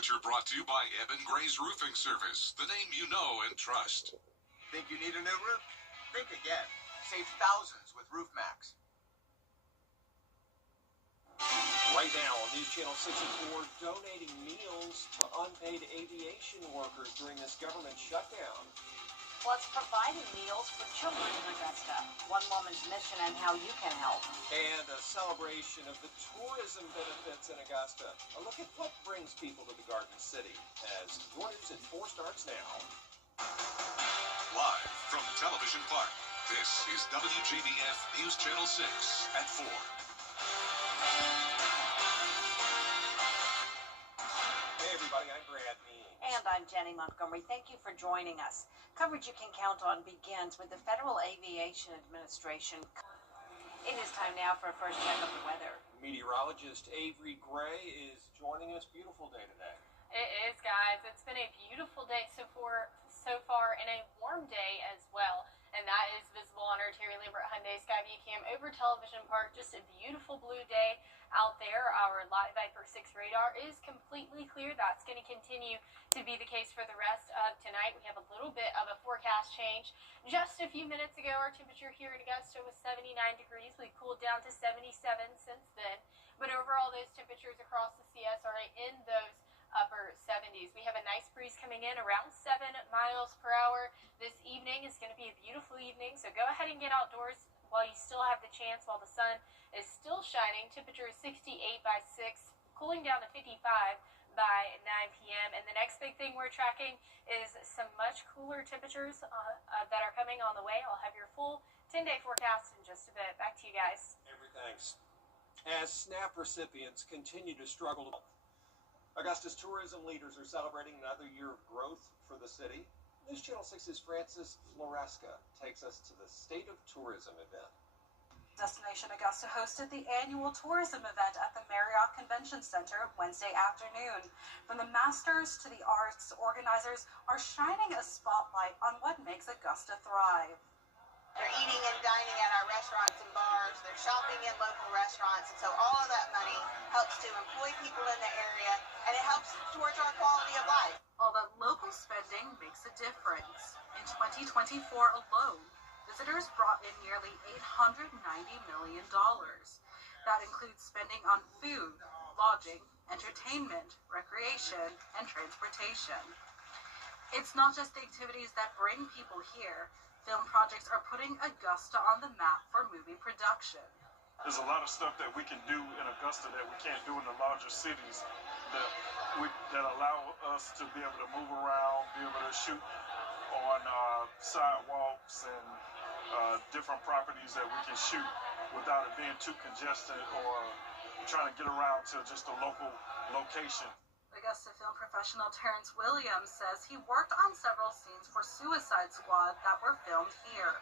temperature brought to you by Evan Gray's Roofing Service, the name you know and trust. Think you need a new roof? Think again. Save thousands with Roof Max. Right now on News Channel 64, donating meals to unpaid aviation workers during this government shutdown. Plus, providing meals for children in Augusta. One woman's mission and how you can help. And a celebration of the tourism benefits in Augusta. A look at what brings people to the Garden City as your news at 4 starts now. Live from Television Park, this is WJBF News Channel 6 at 4. Hey everybody, I'm Brad Means. And I'm Jenny Montgomery. Thank you for joining us. Coverage you can count on begins with the Federal Aviation Administration. It is time now for a first check of the weather. Meteorologist Avery Gray is joining us. Beautiful day today. It is, guys. It's been a beautiful day so far, and a warm day as well. And that is visible on our Terry Lambert Hyundai Skyview Cam over Television Park. Just a beautiful blue day out there. Our Live Viper 6 radar is completely clear. That's going to continue to be the case for the rest of tonight. We have a little bit of a forecast change. Just a few minutes ago, our temperature here in Augusta was 79 degrees. We cooled down to 77 since then. But overall, those temperatures across the CS are in those upper 70s. We have a nice breeze coming in around 7 miles per hour. This evening is going to be a beautiful evening, so go ahead and get outdoors while you still have the chance, while the sun is still shining. Temperature is 68 by 6, cooling down to 55 by 9 p.m. And the next big thing we're tracking is some much cooler temperatures that are coming on the way. I'll have your full 10-day forecast in just a bit. Back to you guys. Avery, thanks. As SNAP recipients continue to struggle, Augusta's tourism leaders are celebrating another year of growth for the city. News Channel 6's Francis Floresca takes us to the State of Tourism event. Destination Augusta hosted the annual tourism event at the Marriott Convention Center Wednesday afternoon. From the masters to the arts, organizers are shining a spotlight on what makes Augusta thrive. They're eating and dining at our restaurants and bars. They're shopping in local restaurants. And so all of that money helps to employ people in the area, and it helps towards our quality of life. All that local spending makes a difference. In 2024 alone, visitors brought in nearly $890 million. That includes spending on food, lodging, entertainment, recreation, and transportation. It's not just the activities that bring people here. Film projects are putting Augusta on the map for movie production. There's a lot of stuff that we can do in Augusta that we can't do in the larger cities that allow us to be able to move around, be able to shoot on sidewalks and different properties that we can shoot without it being too congested or trying to get around to just a local location. Augusta film professional Terrence Williams says he worked on several scenes for Suicide Squad that were filmed here.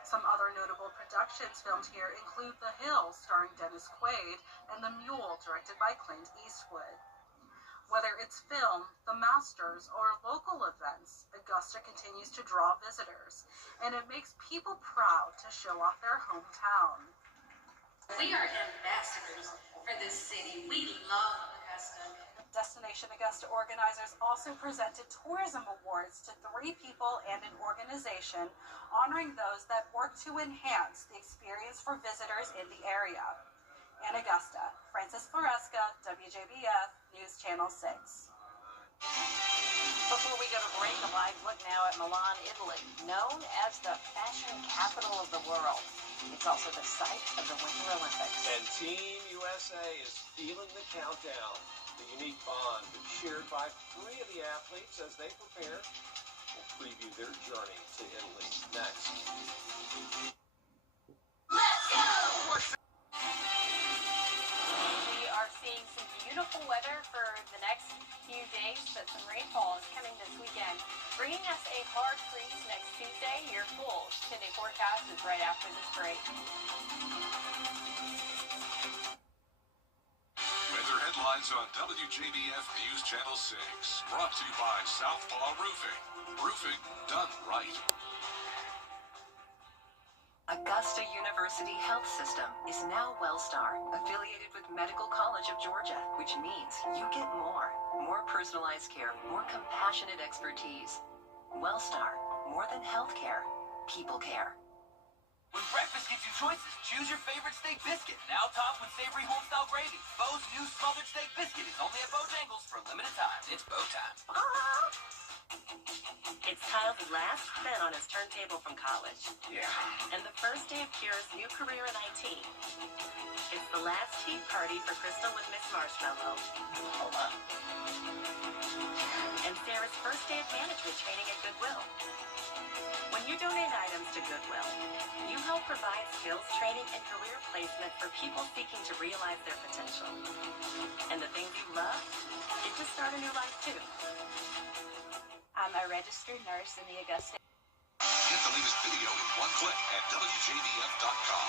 Some other notable productions filmed here include The Hill, starring Dennis Quaid, and The Mule, directed by Clint Eastwood. Whether it's film, the Masters, or local events, Augusta continues to draw visitors, and it makes people proud to show off their hometown. We are ambassadors for this city. We love Augusta. Destination Augusta organizers also presented tourism awards to 3 people and an organization, honoring those that work to enhance the experience for visitors in the area. In Augusta, Francis Floresca, WJBF, News Channel 6. Before we go to break, a live look now at Milan, Italy, known as the fashion capital of the world. It's also the site of the Winter Olympics. And Team USA is feeling the countdown. The unique bond shared by 3 of the athletes as they prepare will preview their journey to Italy next. Let's go! We are seeing some beautiful weather for the next few days, but some rainfall is coming this weekend, bringing us a hard freeze next Tuesday. Your full 10-day forecast is right after this break. Weather headlines on WJBF News Channel 6. Brought to you by Southpaw Roofing. Roofing done right. Augusta University Health System is now WellStar, affiliated with Medical College of Georgia, which means you get more personalized care, more compassionate expertise. WellStar, more than healthcare, people care. When breakfast gives you choices, choose your favorite steak biscuit. Now topped with savory homestyle gravy. Bo's new smothered steak biscuit is only at Bojangles for a limited time. It's Bo time. It's Kyle's last spin on his turntable from college. Yeah. And the first day of Kira's new career in IT. It's the last tea party for Crystal with Miss Marshmallow. Hold on. And Sarah's first day of management training at Goodwill. When you donate items to Goodwill, you help provide skills training and career placement for people seeking to realize their potential. And the things you love, get to start a new life too. I'm a registered nurse in the Augusta. Get the latest video in one click at WJBF.com.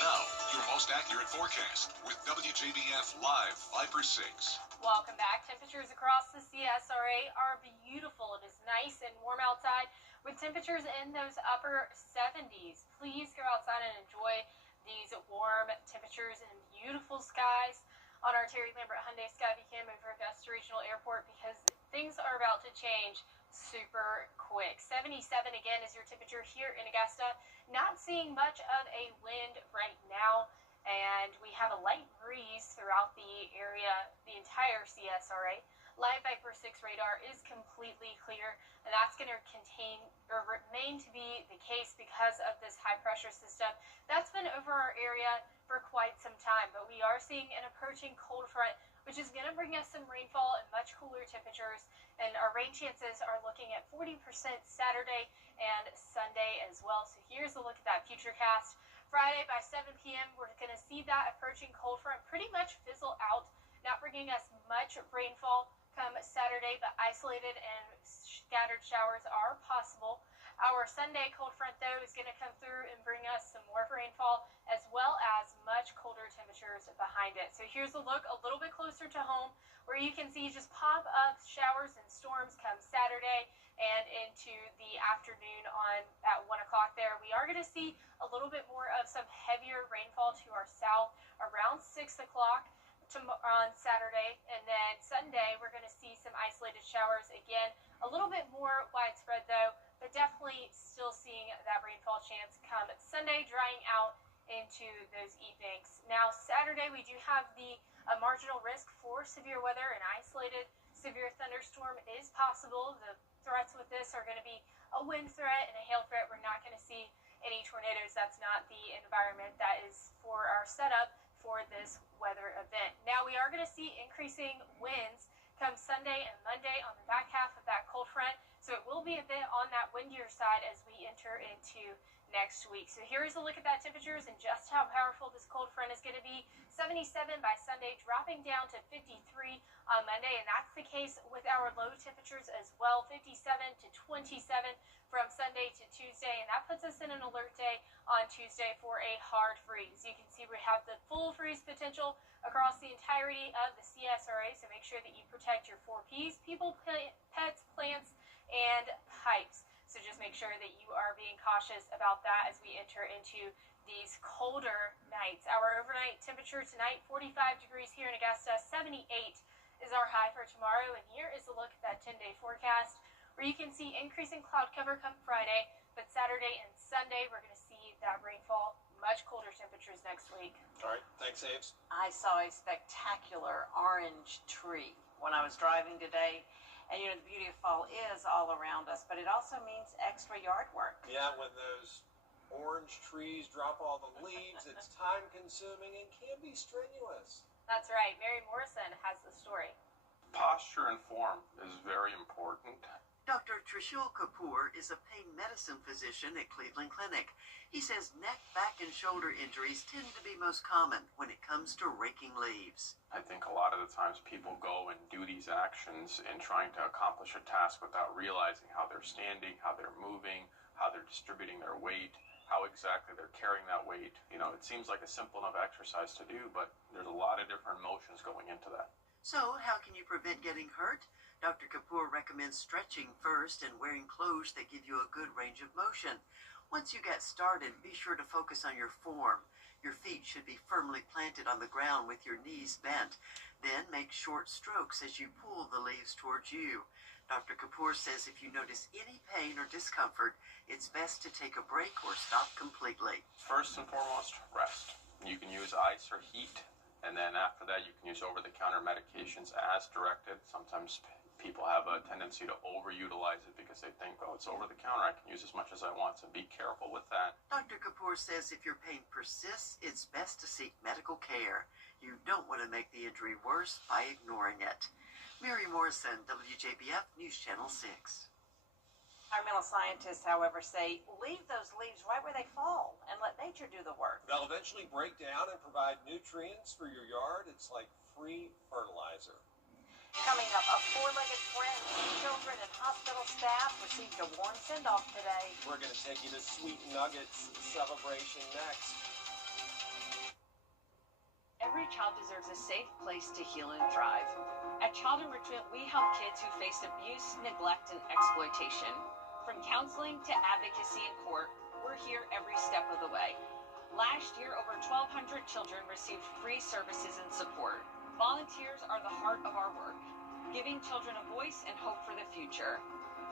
Now, your most accurate forecast with WJBF Live 5/6. Welcome back. Temperatures across the CSRA are beautiful. It is nice and warm outside with temperatures in those upper 70s. Please go outside and enjoy these warm temperatures and beautiful skies on our Terry Lambert Hyundai Skyview Cam over Augusta Regional Airport, because things are about to change super quick. 77 again is your temperature here in Augusta. Not seeing much of a wind right now, and we have a light breeze throughout the area, the entire CSRA. Live Viper 6 radar is completely clear, and that's going to remain to be the case because of this high pressure system that's been over our area for quite some time. But we are seeing an approaching cold front, which is going to bring us some rainfall and much cooler temperatures, and our rain chances are looking at 40% Saturday and Sunday as well. So here's a look at that futurecast. Friday by 7 p.m. we're going to see that approaching cold front pretty much fizzle out, not bringing us much rainfall come Saturday, but isolated and scattered showers are possible. Our Sunday cold front, though, is going to come through and bring us some more rainfall as well as much colder temperatures behind it. So here's a look a little bit closer to home where you can see just pop up showers and storms come Saturday and into the afternoon at 1 o'clock there. We are going to see a little bit more of some heavier rainfall to our south around 6 o'clock on Saturday, and then Sunday we're going to see some isolated showers again, a little bit more widespread though, but definitely still seeing that rainfall chance come Sunday, drying out into those evenings. Now Saturday we do have the marginal risk for severe weather. An isolated severe thunderstorm is possible. The threats with this are going to be a wind threat and a hail threat. We're not going to see any tornadoes. That's not the environment that is for our setup for this weather event. Now we are going to see increasing winds come Sunday and Monday on the back half of that cold front, so it will be a bit on that windier side as we enter into next week. So here's a look at that temperatures and just how powerful this cold front is going to be. 77 by Sunday, dropping down to 53 on Monday, and that's the case with our low temperatures as well. 57 to 27 from Sunday to Tuesday, and that puts us in an alert day on Tuesday for a hard freeze. You can see we have the full freeze potential across the entirety of the CSRA, so make sure that you protect your 4 Ps: people, pets, plants, and pipes. So just make sure that you are being cautious about that as we enter into these colder nights. Our overnight temperature tonight, 45 degrees here in Augusta, 78 is our high for tomorrow, and here is a look at that 10-day forecast, where you can see increasing cloud cover come Friday, but Saturday and Sunday we're going to see that rainfall, much colder temperatures next week. All right, thanks, Aves. I saw a spectacular orange tree when I was driving today. And you know, the beauty of fall is all around us, but it also means extra yard work. Yeah, when those orange trees drop all the leaves, it's time-consuming and can be strenuous. That's right. Mary Morrison has the story. Posture and form is very important. Dr. Trishul Kapoor is a pain medicine physician at Cleveland Clinic. He says neck, back, and shoulder injuries tend to be most common when it comes to raking leaves. I think a lot of the times people go and do these actions in trying to accomplish a task without realizing how they're standing, how they're moving, how they're distributing their weight, how exactly they're carrying that weight. You know, it seems like a simple enough exercise to do, but there's a lot of different motions going into that. So, how can you prevent getting hurt? Dr. Kapoor recommends stretching first and wearing clothes that give you a good range of motion. Once you get started, be sure to focus on your form. Your feet should be firmly planted on the ground with your knees bent. Then make short strokes as you pull the leaves towards you. Dr. Kapoor says if you notice any pain or discomfort, it's best to take a break or stop completely. First and foremost, rest. You can use ice or heat, and then after that you can use over-the-counter medications as directed. Sometimes people have a tendency to overutilize it because they think, oh, it's over-the-counter, I can use as much as I want, so be careful with that. Dr. Kapoor says if your pain persists, it's best to seek medical care. You don't want to make the injury worse by ignoring it. Mary Morrison, WJBF News Channel 6. Environmental scientists, however, say leave those leaves right where they fall and let nature do the work. They'll eventually break down and provide nutrients for your yard. It's like free fertilizer. Coming up, a four-legged friend, children, and hospital staff received a warm send-off today. We're going to take you to Sweet Nuggets celebration next. Every child deserves a safe place to heal and thrive. At Child Enrichment, we help kids who face abuse, neglect, and exploitation. From counseling to advocacy in court, we're here every step of the way. Last year, over 1,200 children received free services and support. Volunteers are the heart of our work, giving children a voice and hope for the future.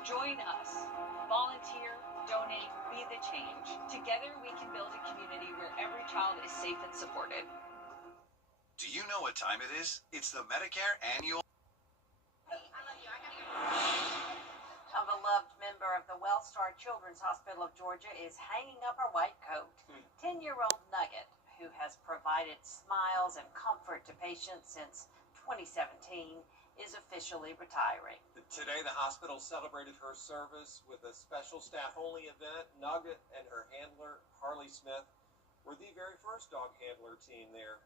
Join us. Volunteer, donate, be the change. Together, we can build a community where every child is safe and supported. Do you know what time it is? It's the Medicare annual. A beloved member of the Wellstar Children's Hospital of Georgia is hanging up her white coat. 10-year-old Nugget, who has provided smiles and comfort to patients since 2017, is officially retiring. Today, the hospital celebrated her service with a special staff-only event. Nugget and her handler, Harley Smith, were the very first dog handler team there.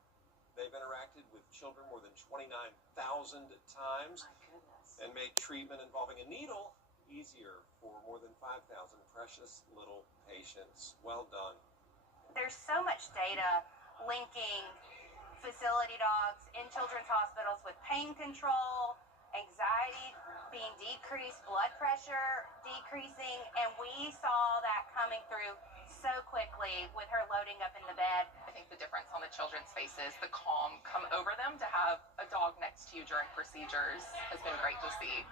They've interacted with children more than 29,000 times. My goodness. And made treatment involving a needle easier for more than 5,000 precious little patients. Well done. There's so much data linking facility dogs in children's hospitals with pain control, anxiety being decreased, blood pressure decreasing, and we saw that coming through so quickly with her loading up in the bed. I think the difference on the children's faces, the calm come over them to have a dog next to you during procedures has been great to see.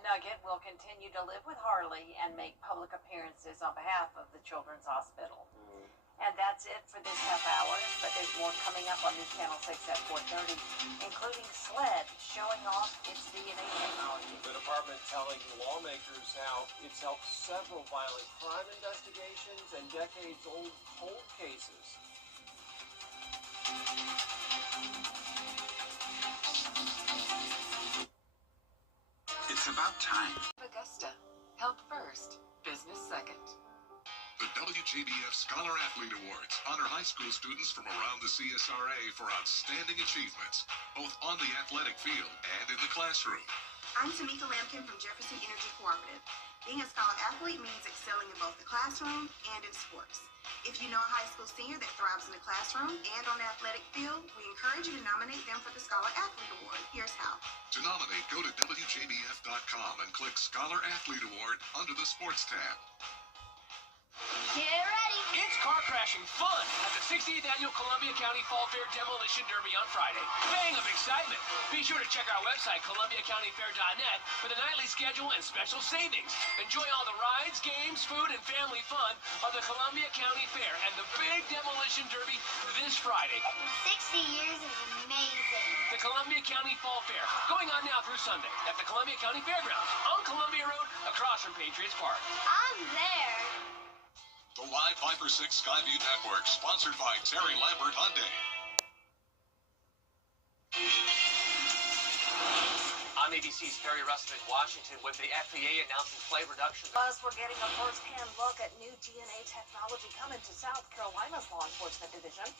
Nugget will continue to live with Harley and make public appearances on behalf of the Children's Hospital. And that's it for this half hour, but there's more coming up on News Channel 6 at 4:30, including SLED showing off its DNA technology. The department telling lawmakers how it's helped several violent crime investigations and decades-old cold cases. It's about time. Augusta. Health first, business second. The WJBF Scholar Athlete Awards honor high school students from around the CSRA for outstanding achievements, both on the athletic field and in the classroom. I'm Tamika Lampkin from Jefferson Energy Cooperative. Being a scholar athlete means excelling in both the classroom and in sports. If you know a high school senior that thrives in the classroom and on the athletic field, we encourage you to nominate them for the Scholar Athlete Award. Here's how. To nominate, go to WJBF.com and click Scholar Athlete Award under the Sports tab. Get ready! It's car crashing fun at the 60th Annual Columbia County Fall Fair Demolition Derby on Friday. Bang of excitement! Be sure to check our website, ColumbiaCountyFair.net, for the nightly schedule and special savings. Enjoy all the rides, games, food, and family fun of the Columbia County Fair and the big Demolition Derby this Friday. 60 years is amazing. The Columbia County Fall Fair, going on now through Sunday at the Columbia County Fairgrounds on Columbia Road across from Patriots Park. I'm there. The Live 5/6 Skyview Network, sponsored by Terry Lambert Hyundai. I'm ABC's Terry Russell in Washington with the FDA announcing flavor reduction. Plus, we're getting a first-hand look at new DNA technology coming to South Carolina's law enforcement division.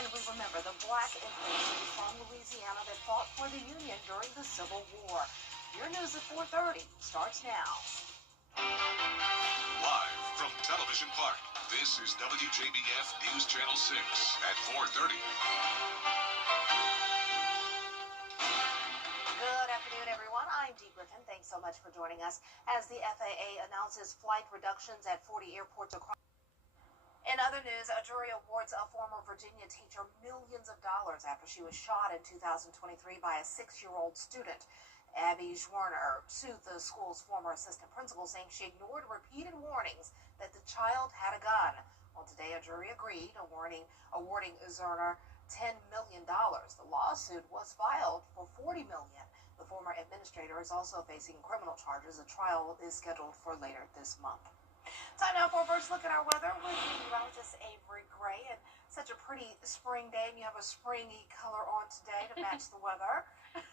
And we remember the black infantry from Louisiana that fought for the Union during the Civil War. Your news at 4:30 starts now. Live from Television Park, this is WJBF News Channel 6 at 4:30. I'm Dee Griffin. Thanks so much for joining us as the FAA announces flight reductions at 40 airports across. In other news, a jury awards a former Virginia teacher millions of dollars after she was shot in 2023 by a 6-year-old student. Abby Schwerner sued the school's former assistant principal, saying she ignored repeated warnings that the child had a gun. Well, today a jury agreed, awarding Zerner $10 million. The lawsuit was filed for $40 million. The former administrator is also facing criminal charges. A trial is scheduled for later this month. Time now for a first look at our weather with meteorologist Avery Gray. And such a pretty spring day, and you have a springy color on today to match the weather.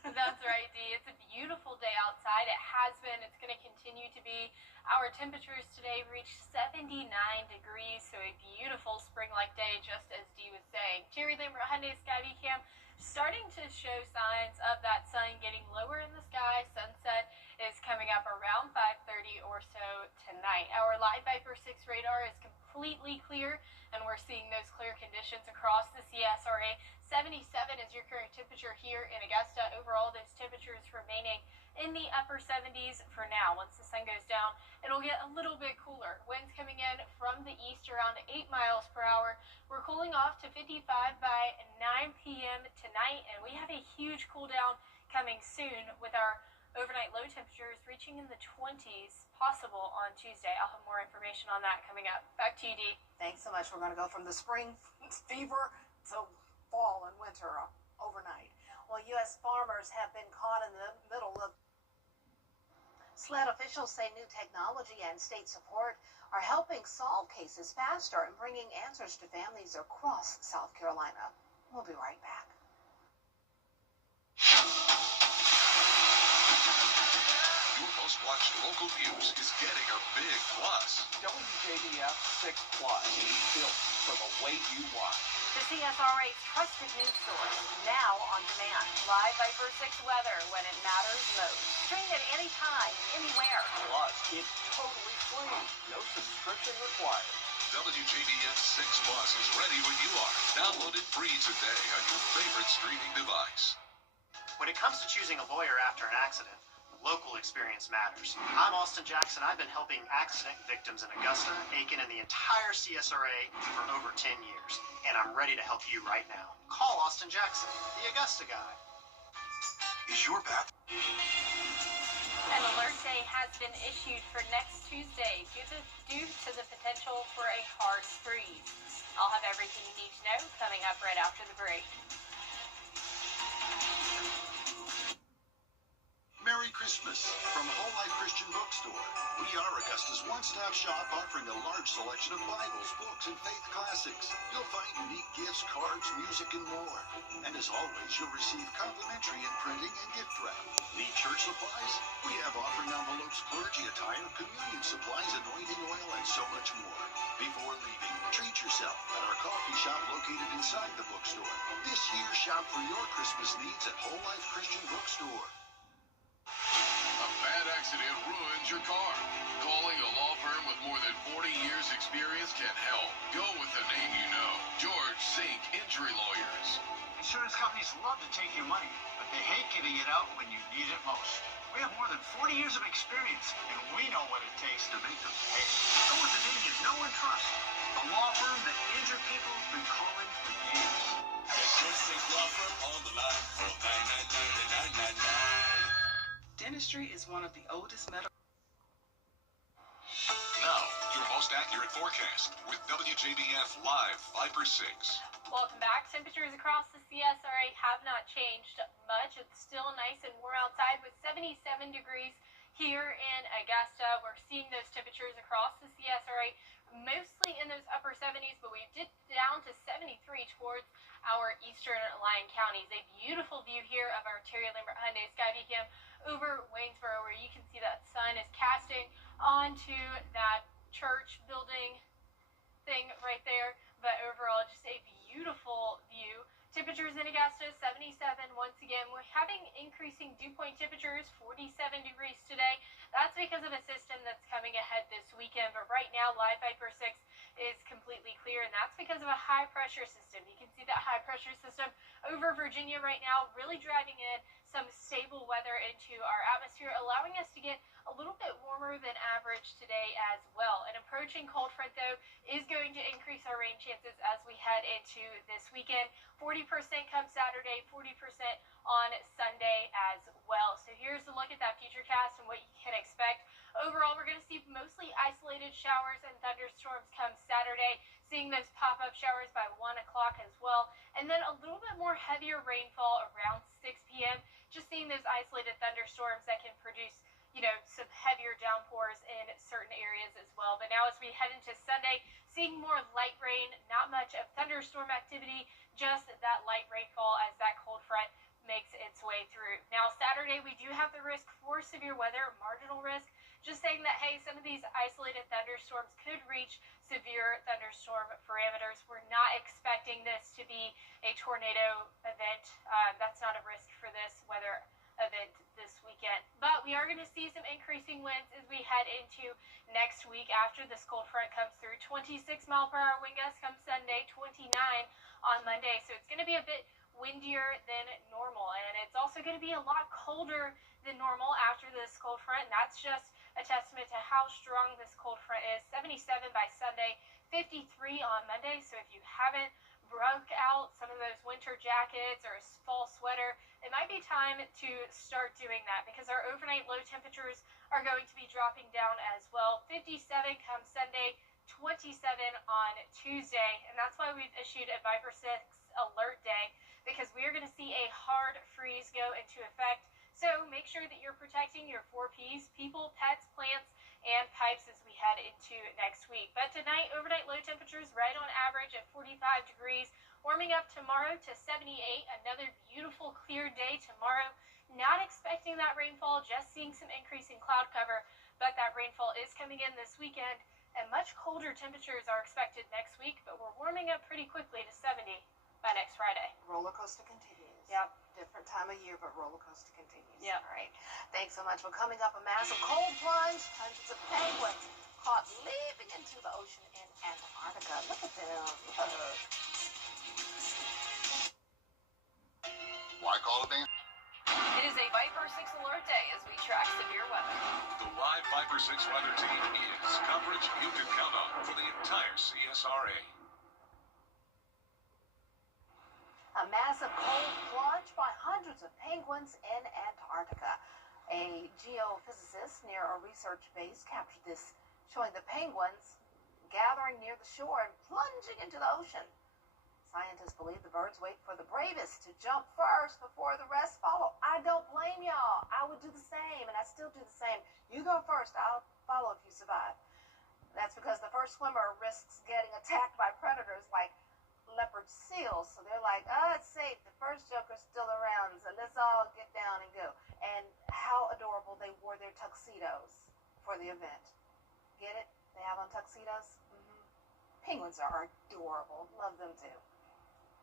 That's right, Dee. It's a beautiful day outside. It has been. It's going to continue to be. Our temperatures today reached 79 degrees, so a beautiful spring-like day, just as Dee was saying. Terry Lambert Hyundai Sky Cam starting to show signs of that sun getting lower in the sky. Sunset is coming up around 5:30 or so tonight. Our live Viper 6 radar is completely clear, and we're seeing those clear conditions across the CSRA. 77 is your current temperature here in Augusta. Overall, those temperatures remaining in the upper 70s for now. Once the sun goes down, it'll get a little bit cooler. Winds coming in from the east around 8 miles per hour. We're cooling off to 55 by 9 p.m. tonight, and we have a huge cool down coming soon with our overnight low temperatures reaching in the 20s, possible on Tuesday. I'll have more information on that coming up. Back to you, Dee. Thanks so much. We're going to go from the spring fever to fall and winter overnight. Well, U.S. farmers have been caught in the middle of SLED. Officials say new technology and state support are helping solve cases faster and bringing answers to families across South Carolina. We'll be right back. Your most watched local news is getting a big plus. WJBF 6 Plus, built for the way you watch. The CSRA's trusted news source, now on demand. Live Viper 6 weather when it matters most. Stream it anytime, anywhere. Plus, it's totally free. No subscription required. WJBF 6 Plus is ready when you are. Download it free today on your favorite streaming device. When it comes to choosing a lawyer after an accident, local experience matters. I'm Austin Jackson. I've been helping accident victims in Augusta, Aiken, and the entire CSRA for over 10 years. And I'm ready to help you right now. Call Austin Jackson, the Augusta guy. Is your bath... An alert day has been issued for next Tuesday due to the potential for a hard freeze. I'll have everything you need to know coming up right after the break. Merry Christmas from Whole Life Christian Bookstore. We are Augusta's one-stop shop offering a large selection of Bibles, books, and faith classics. You'll find unique gifts, cards, music, and more. And as always, you'll receive complimentary imprinting and gift wrap. Need church supplies? We have offering envelopes, clergy attire, communion supplies, anointing oil, and so much more. Before leaving, treat yourself at our coffee shop located inside the bookstore. This year, shop for your Christmas needs at Whole Life Christian Bookstore. A bad accident ruins your car. Calling a law firm with more than 40 years experience can help. Go with the name you know. George Sink Injury Lawyers. Insurance companies love to take your money, but they hate giving it out when you need it most. We have more than 40 years of experience, and we know what it takes to make them pay. Go with the name you know and trust. The law firm that injured people have been calling for years. George Sink Law Firm on the line for 999. Dentistry is one of the oldest medical... Now, your most accurate forecast with WJBF Live Viper 6. Welcome back. Temperatures across the CSRA have not changed much. It's still nice and warm outside with 77 degrees here in Augusta. We're seeing those temperatures across the CSRA, mostly in those upper 70s, but we dipped down to 73 towards our eastern line counties. A beautiful view here of our Terry Lambert Hyundai Sky Cam over Waynesboro, where you can see that sun is casting onto that church building thing right there. But overall, just a beautiful view. Temperatures in Augusta, 77. Once again, we're having increasing dew point temperatures, 47 degrees today. That's because of a system that's coming ahead this weekend. But right now, Live Viper 6 is completely clear, and that's because of a high-pressure system. You can see that high-pressure system over Virginia right now, really driving in some stable weather. into our atmosphere, allowing us to get a little bit warmer than average today as well. An approaching cold front, though, is going to increase our rain chances as we head into this weekend. 40% come Saturday, 40% on Sunday as well. So here's a look at that futurecast and what you can expect. Overall, we're going to see mostly isolated showers and thunderstorms come Saturday, seeing those pop-up showers by 1 o'clock as well, and then a little bit more heavier rainfall around 6 p.m., just seeing those isolated thunderstorms that can produce, you know, some heavier downpours in certain areas as well. But now as we head into Sunday, seeing more light rain, not much of thunderstorm activity, just that light rainfall as that cold front makes its way through. Now Saturday, we do have the risk for severe weather, marginal risk, just saying that, hey, some of these isolated thunderstorms could reach severe thunderstorm parameters. We're not expecting this to be a tornado event. That's not a risk for this weather event this weekend. But we are going to see some increasing winds as we head into next week after this cold front comes through. 26-mile-per-hour wind gusts come Sunday, 29 on Monday. So it's going to be a bit windier than normal, and it's also going to be a lot colder than normal after this cold front, and that's just a testament to how strong this cold front is. 77 by Sunday, 53 on Monday. So if you haven't broke out some of those winter jackets or a fall sweater, it might be time to start doing that because our overnight low temperatures are going to be dropping down as well. 57 come Sunday, 27 on Tuesday, and that's why we've issued a Viper 6 alert day, because we are going to see a hard freeze go into effect. So make sure that you're protecting your 4 Ps, people, pets, plants, and pipes as we head into next week. But tonight, overnight low temperatures right on average at 45 degrees, warming up tomorrow to 78. Another beautiful clear day tomorrow. Not expecting that rainfall, just seeing some increasing cloud cover, but that rainfall is coming in this weekend, and much colder temperatures are expected next week, but we're warming up pretty quickly to 70 by next Friday. Roller coaster continues. Yep. Different time of year, but roller coaster continues. Yep. All right. Thanks so much for coming up. A massive cold plunge. Hundreds of penguins caught leaping into the ocean in Antarctica. Look at them. Look. Why call it It is a Viper 6 alert day as we track severe weather. The live Viper 6 weather team is coverage you can count on for the entire CSRA. A massive cold plunge by hundreds of penguins in Antarctica. A geophysicist near a research base captured this, showing the penguins gathering near the shore and plunging into the ocean. Scientists believe the birds wait for the bravest to jump first before the rest follow. I don't blame y'all. I would do the same, and I still do the same. You go first. I'll follow if you survive. That's because the first swimmer risks getting attacked by predators like leopard seals, so they're like, oh, it's safe, the first joker's still around, so let's all get down and go. And how adorable they wore their tuxedos for the event. Get it? They have on tuxedos? Penguins are adorable. Love them too.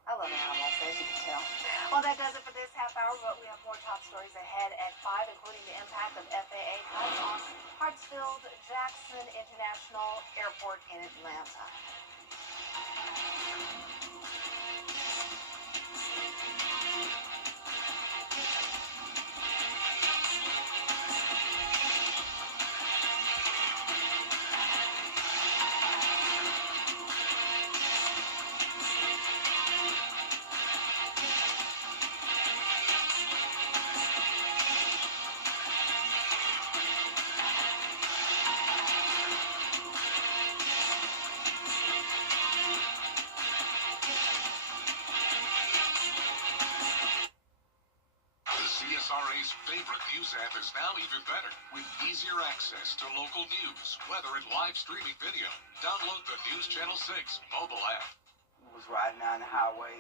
I love animals, as you can tell. Well, that does it for this half hour, but we have more top stories ahead at 5, including the impact of FAA cuts on Hartsfield-Jackson International Airport in Atlanta. CSRA's favorite news app is now even better, with easier access to local news, weather, and live streaming video. Download the News Channel 6 mobile app. Was riding down the highway.